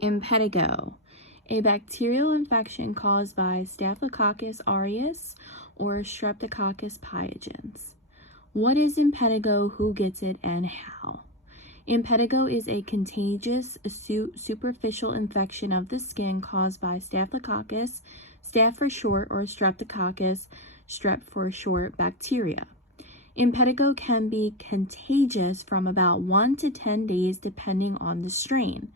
Impetigo, a bacterial infection caused by Staphylococcus aureus or Streptococcus pyogenes. What is impetigo, who gets it, and how? Impetigo is a contagious superficial infection of the skin caused by Staphylococcus, staph for short, or Streptococcus, strep for short, bacteria. Impetigo can be contagious from about 1 to 10 days depending on the strain.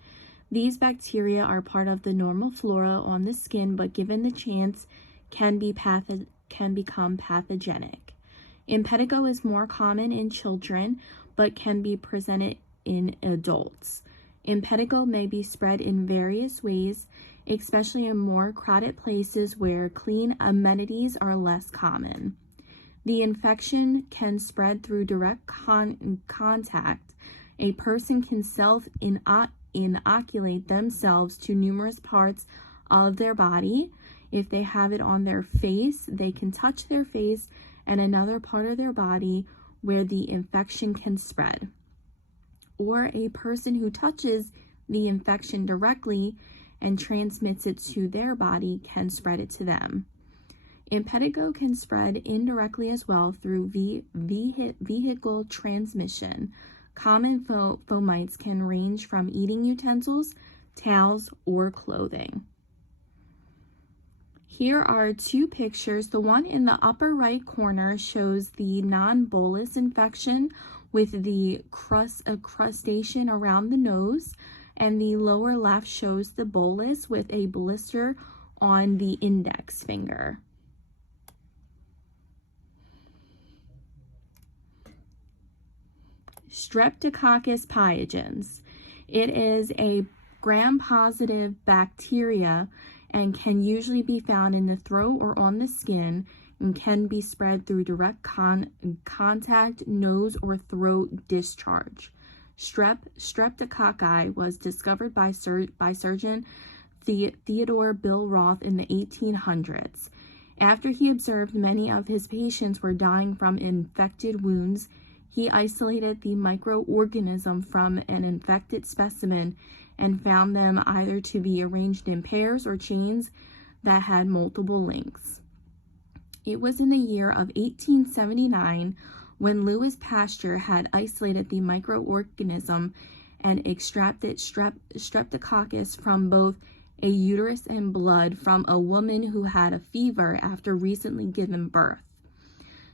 These bacteria are part of the normal flora on the skin, but given the chance, can become pathogenic. Impetigo is more common in children, but can be presented in adults. Impetigo may be spread in various ways, especially in more crowded places where clean amenities are less common. The infection can spread through direct contact. A person can self-inoculate themselves to numerous parts of their body. If they have it on their face, they can touch their face and another part of their body where the infection can spread. Or a person who touches the infection directly and transmits it to their body can spread it to them. Impetigo can spread indirectly as well through vehicle transmission. Common fomites can range from eating utensils, towels, or clothing. Here are two pictures. The one in the upper right corner shows the non-bolus infection with the crustacean around the nose, and the lower left shows the bolus with a blister on the index finger. Streptococcus pyogenes. It is a gram-positive bacteria and can usually be found in the throat or on the skin, and can be spread through direct contact, nose or throat discharge. Streptococci was discovered by surgeon Theodore Bill Roth in the 1800s. After he observed many of his patients were dying from infected wounds, he isolated the microorganism from an infected specimen and found them either to be arranged in pairs or chains that had multiple links. It was in the year of 1879 when Louis Pasteur had isolated the microorganism and extracted streptococcus from both a uterus and blood from a woman who had a fever after recently giving birth.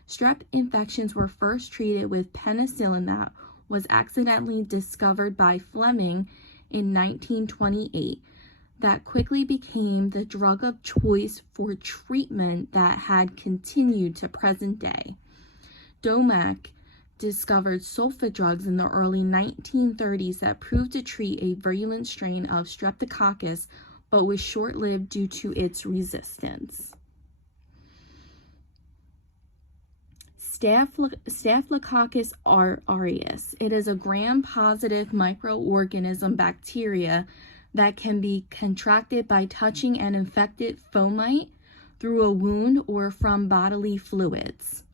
Strep infections were first treated with penicillin that was accidentally discovered by Fleming in 1928. That quickly became the drug of choice for treatment that had continued to present day. Domack discovered sulfa drugs in the early 1930s that proved to treat a virulent strain of Streptococcus, but was short-lived due to its resistance. Staphylococcus aureus. It is a gram-positive microorganism bacteria that can be contracted by touching an infected fomite through a wound or from bodily fluids.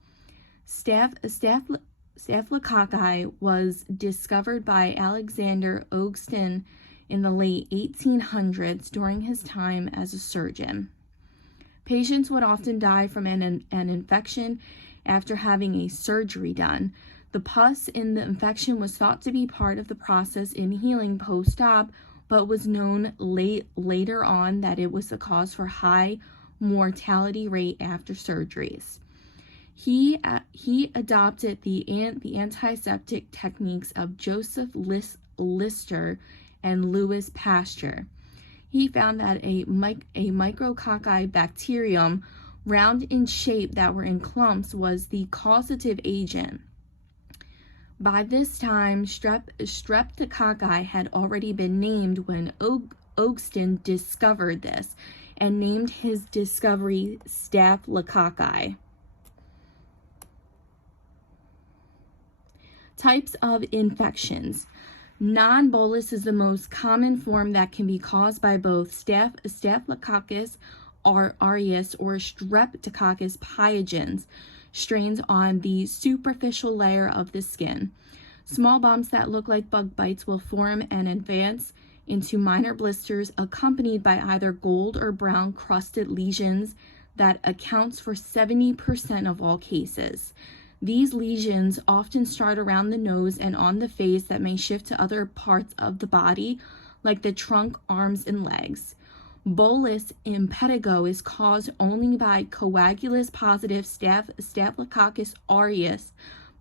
Staphylococci was discovered by Alexander Ogston in the late 1800s during his time as a surgeon. Patients would often die from an infection after having a surgery done. The pus in the infection was thought to be part of the process in healing post-op, but was known later on that it was the cause for high mortality rate after surgeries. He adopted the antiseptic techniques of Joseph Lister and Louis Pasteur. He found that a micrococci bacterium, round in shape that were in clumps, was the causative agent. By this time, Streptococci had already been named when Ogston discovered this, and named his discovery Staphylococci. Types of infections. Non-bolus is the most common form that can be caused by both Staphylococcus aureus or Streptococcus pyogenes, strains on the superficial layer of the skin. Small bumps that look like bug bites will form and advance into minor blisters accompanied by either gold or brown crusted lesions that accounts for 70% of all cases. These lesions often start around the nose and on the face that may shift to other parts of the body, like the trunk, arms, and legs. Bullous impetigo is caused only by coagulus-positive Staphylococcus aureus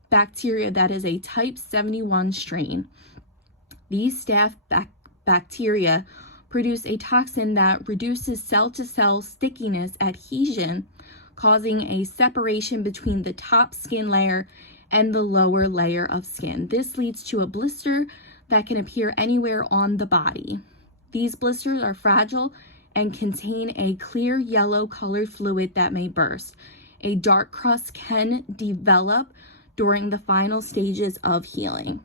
bacteria that is a type 71 strain. These staph bacteria produce a toxin that reduces cell-to-cell stickiness adhesion, causing a separation between the top skin layer and the lower layer of skin. This leads to a blister that can appear anywhere on the body. These blisters are fragile and contain a clear yellow colored fluid that may burst. A dark crust can develop during the final stages of healing.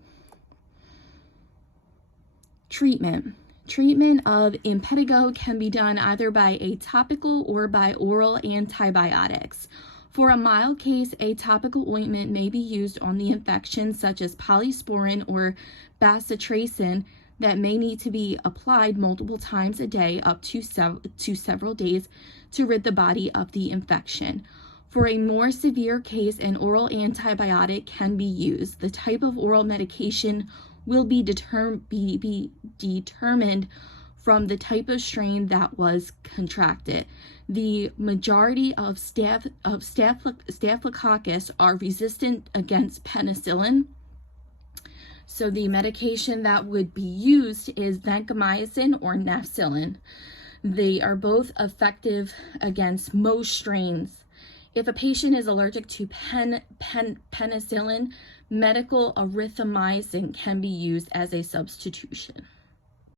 Treatment. Treatment of impetigo can be done either by a topical or by oral antibiotics. For a mild case, a topical ointment may be used on the infection, such as polysporin or bacitracin, that may need to be applied multiple times a day up to several days to rid the body of the infection. For a more severe case, an oral antibiotic can be used. The type of oral medication will be determined from the type of strain that was contracted. The majority of Staphylococcus are resistant against penicillin. So the medication that would be used is vancomycin or nafcillin. They are both effective against most strains. If a patient is allergic to penicillin, medical erythromycin can be used as a substitution.